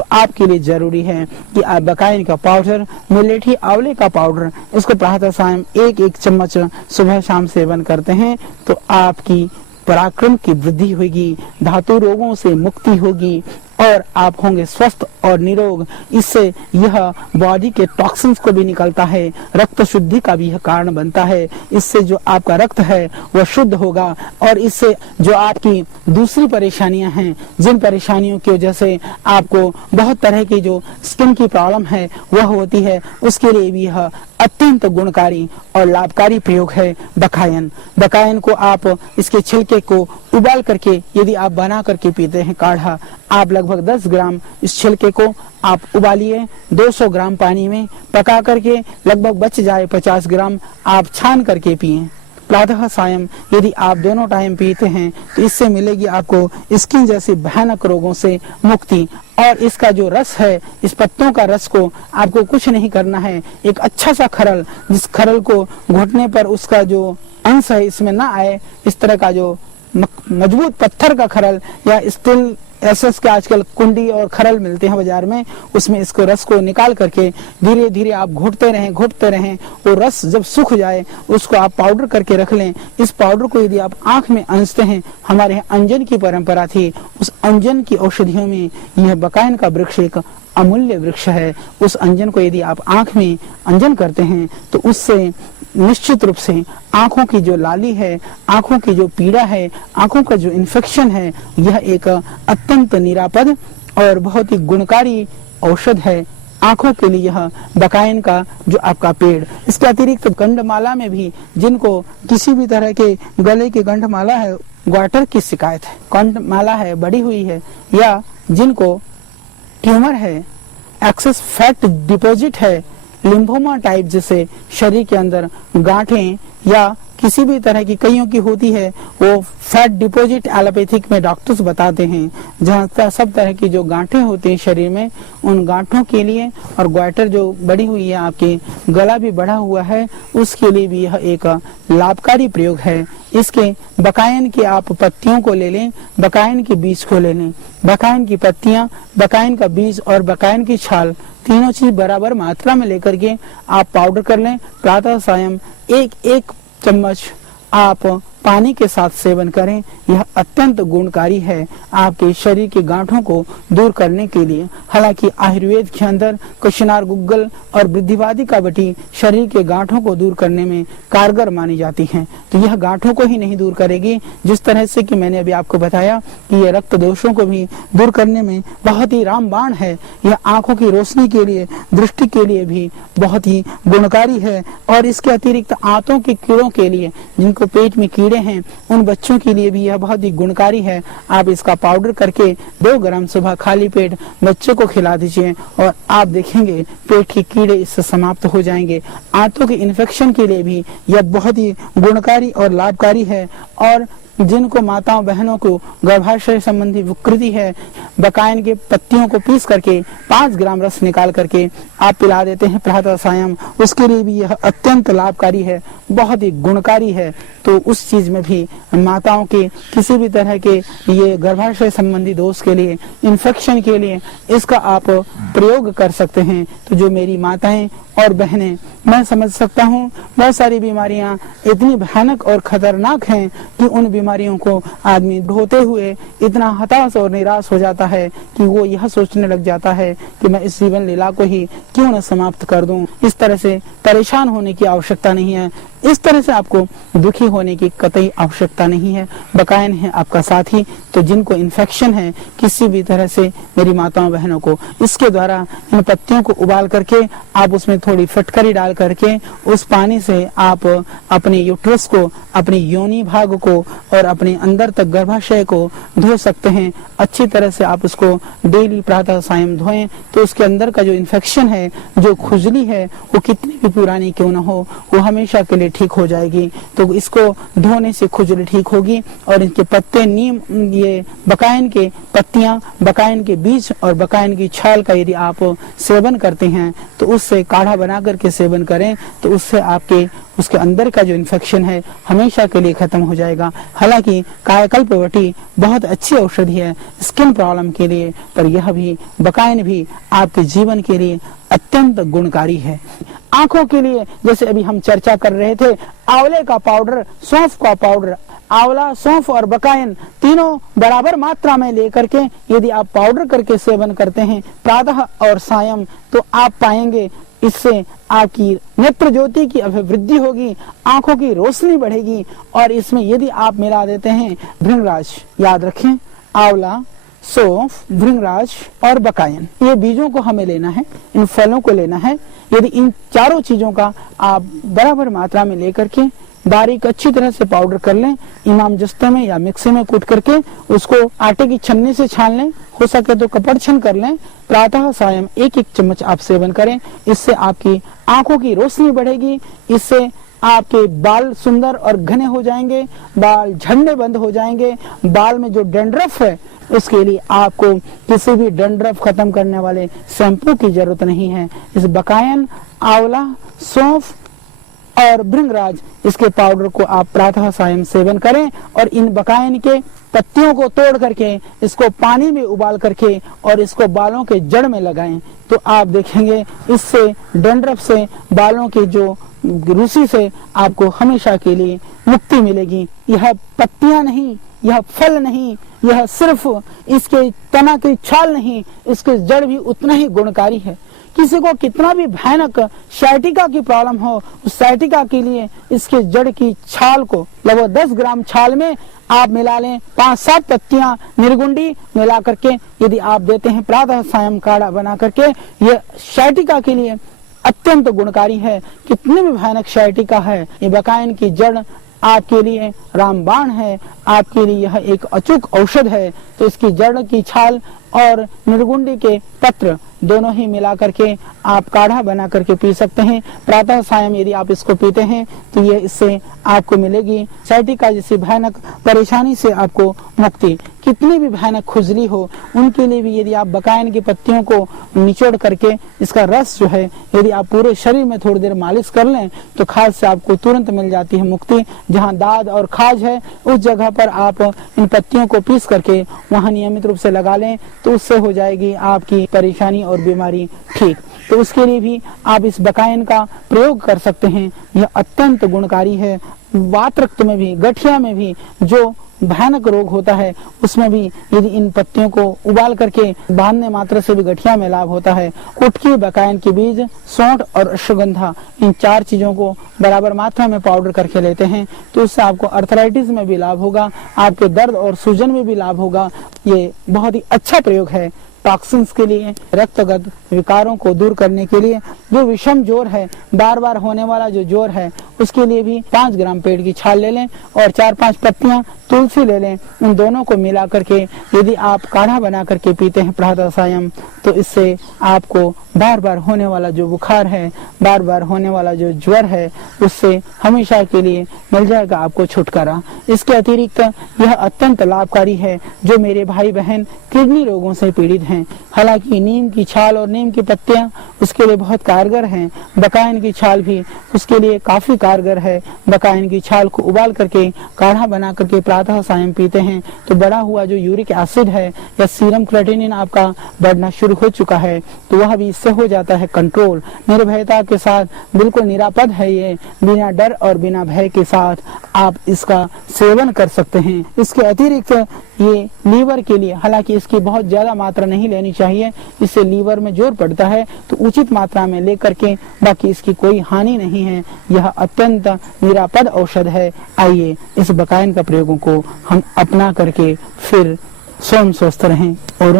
तो आपके लिए जरूरी है कि आप बकाइन का पाउडर, मुलेठी आंवले का पाउडर, इसको प्रातः सायं एक एक चम्मच सुबह शाम सेवन करते हैं तो आपकी पराक्रम की वृद्धि होगी, धातु रोगों से मुक्ति होगी और आप होंगे स्वस्थ और निरोग। इससे यह बॉडी के टॉक्सिन्स को भी निकलता है, रक्त शुद्धि का भी यह कारण बनता है। इससे जो आपका रक्त है वह शुद्ध होगा और इससे जो आपकी दूसरी परेशानियां हैं, जिन परेशानियों की वजह से आपको बहुत तरह की जो स्किन की प्रॉब्लम है वह होती है, उसके लिए भी यह अत्यंत गुणकारी और लाभकारी प्रयोग है बकायन। बकायन को आप इसके छिलके को उबाल करके यदि आप बना करके पीते हैं काढ़ा, आप लगभग 10 ग्राम इस छिलके को आप उबालिए, 200 ग्राम पानी में पका करके लगभग बच जाए 50 ग्राम आप छान करके पिए। प्रातः सायं यदि आप दोनों टाइम पीते हैं तो इससे मिलेगी आपको स्किन जैसी भयानक रोगों से मुक्ति। और इसका जो रस है, इस पत्तों का रस को आपको कुछ नहीं करना है, एक अच्छा सा खरल, जिस खरल को घुटने पर उसका जो अंश है इसमें ना आए, इस तरह का जो मजबूत पत्थर का खरल या स्टील एसएस के आजकल कुंडी और खरल मिलते हैं बाजार में, उसमें इसको रस को निकाल करके धीरे धीरे आप घुटते रहें। वो रस जब सूख जाए उसको आप पाउडर करके रख लें। इस पाउडर को यदि आप आंख में अंजते हैं, हमारे यहाँ अंजन की परंपरा थी, उस अंजन की औषधियों में यह बकायन का वृक्ष एक अमूल्य वृक्ष है। उस अंजन को यदि आप आंख में अंजन करते हैं तो उससे निश्चित रूप से आंखों की जो लाली है, आंखों की जो पीड़ा है, आंखों का जो इन्फेक्शन है, यह एक अत्यंत निरापद और बहुत ही गुणकारी औषध है आंखों के लिए। यह बकायन का जो आपका पेड़, इसके अतिरिक्त गंधमाला में भी जिनको किसी भी तरह के गले की गंधमाला है, ग्वाटर की शिकायत है, गंधमाला है, बड़ी हुई है, या जिनको ट्यूमर है, एक्सेस फैट डिपॉजिट है, लिम्फोमा टाइप जैसे शरीर के अंदर गांठें या किसी भी तरह की कईयों की होती है, वो फैट डिपॉजिट एलोपैथिक में डॉक्टर्स बताते हैं, जहाँ सब तरह की जो गांठें होती हैं शरीर में, उन गांठों के लिए, और ग्वाटर जो बड़ी हुई है, आपके गला भी बढ़ा हुआ है, उसके लिए भी यह एक लाभकारी प्रयोग है। इसके बकायन की आप पत्तियों को ले लें, बकायन के बीज को ले लें, बकायन की पत्तियां, बकायन का बीज और बकायन की छाल, तीनों चीज बराबर मात्रा में लेकर के आप पाउडर कर लें। प्रातः सायं एक एक चम्मच आप पानी के साथ सेवन करें। यह अत्यंत गुणकारी है आपके शरीर के गांठों को दूर करने के लिए। हालांकि आयुर्वेद के अंदर कुशिनार गुग्गल और वृद्धिवादी का बटी शरीर के गांठों को दूर करने में कारगर मानी जाती हैं, तो यह गांठों को ही नहीं दूर करेगी, जिस तरह से कि मैंने अभी आपको बताया कि यह रक्त दोषों को भी दूर करने में बहुत ही रामबाण है। यह आंखों की रोशनी के लिए, दृष्टि के लिए भी बहुत ही गुणकारी है। और इसके अतिरिक्त आंतों के कीड़ों के लिए, जिनको पेट में कीड़े हैं, उन बच्चों के लिए भी यह बहुत ही गुणकारी है। आप इसका पाउडर करके 2 ग्राम सुबह खाली पेट बच्चों को खिला दीजिए और आप देखेंगे पेट के कीड़े इससे समाप्त हो जाएंगे। आंतों के इन्फेक्शन के लिए भी यह बहुत ही गुणकारी और लाभकारी है। और जिनको माताओं बहनों को गर्भाशय संबंधी विकृति है, बकायन के पत्तियों को पीस करके 5 ग्राम रस निकाल करके आप पिला देते हैं प्रातः सायं, उसके लिए भी यह अत्यंत लाभकारी है, बहुत ही गुणकारी है। तो उस चीज में भी माताओं के किसी भी तरह के ये गर्भाशय संबंधी दोष के लिए, इन्फेक्शन के लिए इसका आप प्रयोग कर सकते हैं। तो जो मेरी माताएं और बहनें, मैं समझ सकता हूँ बहुत सारी बीमारियां इतनी भयानक और खतरनाक हैं कि उन बीमारियों को आदमी होते हुए इतना हताश और निराश हो जाता है कि वो यह सोचने लग जाता है कि मैं इस जीवन लीला को ही क्यों न समाप्त कर दूं। इस तरह से परेशान होने की आवश्यकता नहीं है, इस तरह से आपको दुखी होने की कतई आवश्यकता नहीं है। बकायन है आपका साथी। तो जिनको इन्फेक्शन है किसी भी तरह से, मेरी माताओं बहनों को इसके द्वारा इन पत्तियों को उबाल करके आप उसमें थोड़ी फटकरी डाल करके उस पानी से आप अपने यूट्रस को, अपने योनि भाग को और अपने अंदर तक गर्भाशय को धो सकते हैं। अच्छी तरह से आप उसको डेली प्रातः सायं धोएं तो उसके अंदर का जो इन्फेक्शन है, जो खुजली है, वो कितनी भी पुरानी क्यों न हो, वो हमेशा के लिए ठीक हो जाएगी। तो इसको धोने से खुजली ठीक होगी और इनके पत्ते, नीम, ये बकायन के पत्तियां, बकायन के बीज और बकायन की छाल का यदि आप सेवन करते हैं तो उससे काढ़ा बना करके सेवन करें तो उससे आपके उसके अंदर का जो इन्फेक्शन है हमेशा के लिए खत्म हो जाएगा। हालांकि कायाकल्पवटी बहुत अच्छी औषधि है स्किन प्रॉब्लम के लिए, पर यह भी बकायन भी आपके जीवन के लिए अत्यंत गुणकारी है। आंखों के लिए जैसे अभी हम चर्चा कर रहे थे, आंवले का पाउडर, सौंफ का पाउडर, आंवला, सौंफ और बकायन तीनों बराबर मात्रा में लेकर के यदि आप पाउडर करके सेवन करते हैं प्रातः और सायं, तो आप पाएंगे इससे आपकी नेत्र ज्योति की अभिवृद्धि होगी, आंखों की रोशनी बढ़ेगी। और इसमें यदि आप मिला देते हैं भृंगराज, याद रखें आंवला, सौंफ, भृंगराज और बकायन, ये बीजों को हमें लेना है, इन फलों को लेना है। यदि इन चारों चीजों का आप बराबर मात्रा में लेकर के बारीक अच्छी तरह से पाउडर कर लें, इमाम जस्ते में या मिक्सी में कूट करके उसको आटे की छन्नी से छान लें, हो सके तो कपड़ छन कर लें, प्रातः सायं 1-1 चम्मच आप सेवन करें। इससे आपकी आंखों की रोशनी बढ़ेगी, इससे आपके बाल सुंदर और घने हो जाएंगे, बाल झड़ने बंद हो जाएंगे। बाल में जो डैंड्रफ है उसके लिए आपको किसी भी डैंड्रफ खत्म करने वाले शैम्पू की जरूरत नहीं है। इस बकायन, आंवला, सौंफ और भृंगराज, इसके पाउडर को आप प्रातः सायं सेवन करें और इन बकायन के पत्तियों को तोड़ करके इसको पानी में उबाल करके और इसको बालों के जड़ में लगाएं, तो आप देखेंगे इससे डैंड्रफ से, बालों के जो रूसी से आपको हमेशा के लिए मुक्ति मिलेगी। यह पत्तियां नहीं, यह फल नहीं, यह सिर्फ इसके तना की छाल नहीं, इसके जड़ भी उतना ही गुणकारी है। किसी को कितना भी भयानक साइटिका की प्रॉब्लम हो, उस साइटिका के लिए इसके जड़ की छाल को लगभग 10 ग्राम छाल में आप मिला लें, 5-7 पत्तियां निर्गुंडी मिला करके यदि आप देते हैं प्रातः सायं काढ़ा बना करके, यह साइटिका के लिए अत्यंत गुणकारी है। कितनी भी भयानक साइटिका है, ये बकायन की जड़ आपके लिए रामबाण है, आपके लिए यह एक अचूक औषध है। तो इसकी जड़ की छाल और निर्गुंडी के पत्र दोनों ही मिला करके आप काढ़ा बना करके पी सकते हैं। प्रातः सायं यदि आप इसको पीते हैं तो ये इससे आपको मिलेगी साइटिका जैसी भयानक परेशानी से आपको मुक्ति। कितनी भी भयानक खुजली हो उनके लिए भी यदि आप बकायन की पत्तियों को निचोड़ करके इसका रस जो है यदि आप पूरे शरीर में थोड़ी देर मालिश कर लें तो खाज से आपको तुरंत मिल जाती है मुक्ति। जहाँ दाद और खाज है उस जगह पर आप इन पत्तियों को पीस करके वहाँ नियमित रूप से लगा लें तो उससे हो जाएगी आपकी परेशानी और बीमारी ठीक। तो उसके लिए भी आप इस बकायन का प्रयोग कर सकते हैं। यह अत्यंत गुणकारी है। वात रक्त में भी, गठिया में भी जो भयानक रोग होता है उसमें भी यदि इन पत्तियों को उबाल करके बांधने मात्र से भी गठिया में लाभ होता है। कुटकी, बकायन के बीज, सौंठ और अश्वगंधा, इन 4 चीजों को बराबर मात्रा में पाउडर करके लेते हैं तो उससे आपको अर्थराइटिस में भी लाभ होगा, आपके दर्द और सूजन में भी लाभ होगा। ये बहुत ही अच्छा प्रयोग है टॉक्सिन्स के लिए, रक्तगत विकारों को दूर करने के लिए। जो विषम जोर है, बार बार होने वाला जो जोर है, उसके लिए भी 5 ग्राम पेड़ की छाल ले लें और 4-5 पत्तियां तुलसी ले लें। इन दोनों को मिला करके यदि आप काढ़ा बना करके पीते हैं प्रातः सायं तो इससे आपको बार बार होने वाला जो बुखार है, बार बार होने वाला जो ज्वर है, उससे हमेशा के लिए मिल जाएगा आपको छुटकारा। इसके अतिरिक्त यह अत्यंत लाभकारी है जो मेरे भाई बहन किडनी रोगों से पीड़ित हैं। हालांकि नीम की छाल और नीम की पत्तियां उसके लिए बहुत कारगर हैं, बकायन की छाल भी उसके लिए काफी कारगर है। बकायन की छाल को उबाल करके काढ़ा बना करके प्रातः सायं पीते हैं तो बढ़ा हुआ जो यूरिक एसिड है या सीरम क्रिएटिनिन आपका बढ़ना शुरू हो चुका है तो वह भी इससे हो जाता है कंट्रोल। निर्भयता के साथ बिल्कुल निरापद है, ये बिना डर और बिना भय के साथ आप इसका सेवन कर सकते हैं। इसके अतिरिक्त ये लीवर के लिए, हालांकि इसकी बहुत ज्यादा मात्रा नहीं लेनी चाहिए, इससे लीवर में जोर पड़ता है, तो उचित मात्रा में लेकर के, बाकी इसकी कोई हानि नहीं है। यह अत्यंत निरापद औषध है। आइए इस बकायन का प्रयोगों को हम अपना करके फिर स्वयं स्वस्थ रहें और